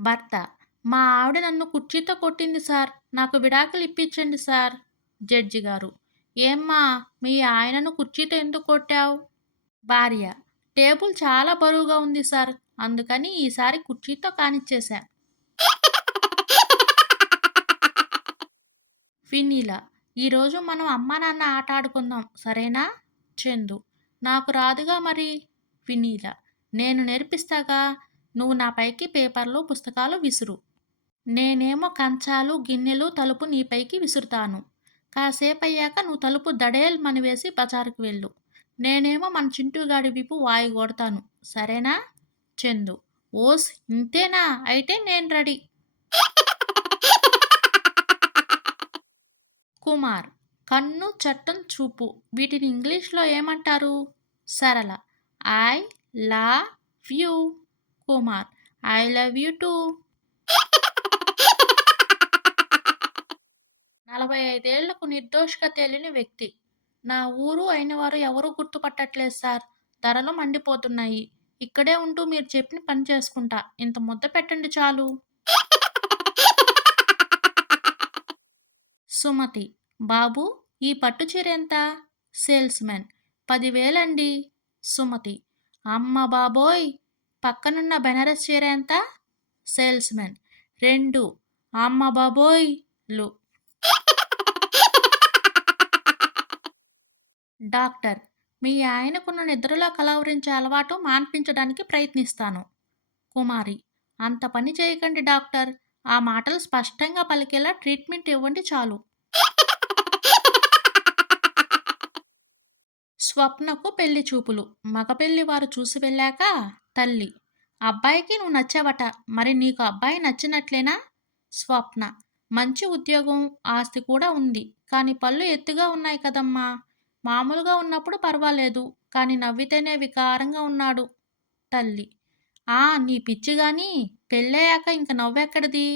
భర్త: మా ఆవిడ నన్ను కుర్చీతో కొట్టింది సార్. నాకు విడాకులు ఇప్పించండి సార్. జడ్జి గారు: ఏమ్మా, మీ ఆయనను కుర్చీతో ఎందుకు కొట్టావు? భార్య: టేబుల్ చాలా బరువుగా ఉంది సార్. అందుకని ఈసారి కుర్చీతో కానిచ్చేశా. ఫినీల: ఈరోజు మనం అమ్మా నాన్న ఆట ఆడుకుందాం సరేనా? చందు: నాకు రాదుగా మరి. ఫినీల: నేను నేర్పిస్తాగా. నువ్వు నా పైకి పేపర్లు పుస్తకాలు విసురు. నేనేమో కంచాలు గిన్నెలు తలుపు నీపైకి విసురుతాను. కాసేపయ్యాక నువ్వు తలుపు దడేల్ మనివేసి బజారుకు వెళ్ళు. నేనేమో మన చింటూగాడి వీపు వాయిగొడతాను. సరేనా? చందు: ఓస్ ఇంతేనా, అయితే నేను రెడీ. కుమార్: కన్ను చట్టం చూపు వీటిని ఇంగ్లీష్లో ఏమంటారు? సరళ: I love you. Kumar: I love you two. 45 ఏళ్లకు నిర్దోషిగా తేలిన వ్యక్తి: నా ఊరు అయినవారు ఎవరూ గుర్తుపట్టట్లేదు సార్. ధరలు మండిపోతున్నాయి. ఇక్కడే ఉంటూ మీరు చెప్పిన పని చేసుకుంటా. ఇంత ముద్ద పెట్టండి చాలు. సుమతి: బాబూ, ఈ పట్టు చీర ఎంత? సేల్స్‌మెన్: 10,000 అండి. సుమతి: అమ్మ బాబోయ్! పక్కనున్న బెనారస్ చీర ఎంత? సేల్స్‌మెన్: 2 అమ్మ బాబోయ్‌లు. డాక్టర్: మీ ఆయనకున్న నిద్రలో కలవరించే అలవాటు మాన్పించడానికి ప్రయత్నిస్తాను. కుమారి: అంత పని చేయకండి డాక్టర్. ఆ మాటలు స్పష్టంగా పలికేలా ట్రీట్మెంట్ ఇవ్వండి చాలు. స్వప్నకు పెళ్లి చూపులు. మగ పెళ్లి వారు చూసి వెళ్ళాక తల్లి: అబ్బాయికి నువ్వు నచ్చావట. మరి నీకు అబ్బాయి నచ్చినట్లేనా? స్వప్న: మంచి ఉద్యోగం, ఆస్తి కూడా ఉంది. కానీ పళ్ళు ఎత్తుగా ఉన్నాయి కదమ్మా. మామూలుగా ఉన్నప్పుడు పర్వాలేదు. కానీ నవ్వితేనే వికారంగా ఉన్నాడు. తల్లి: నీ పిచ్చి గాని, పెళ్ళయ్యాక ఇంక నవ్వెక్కడిది?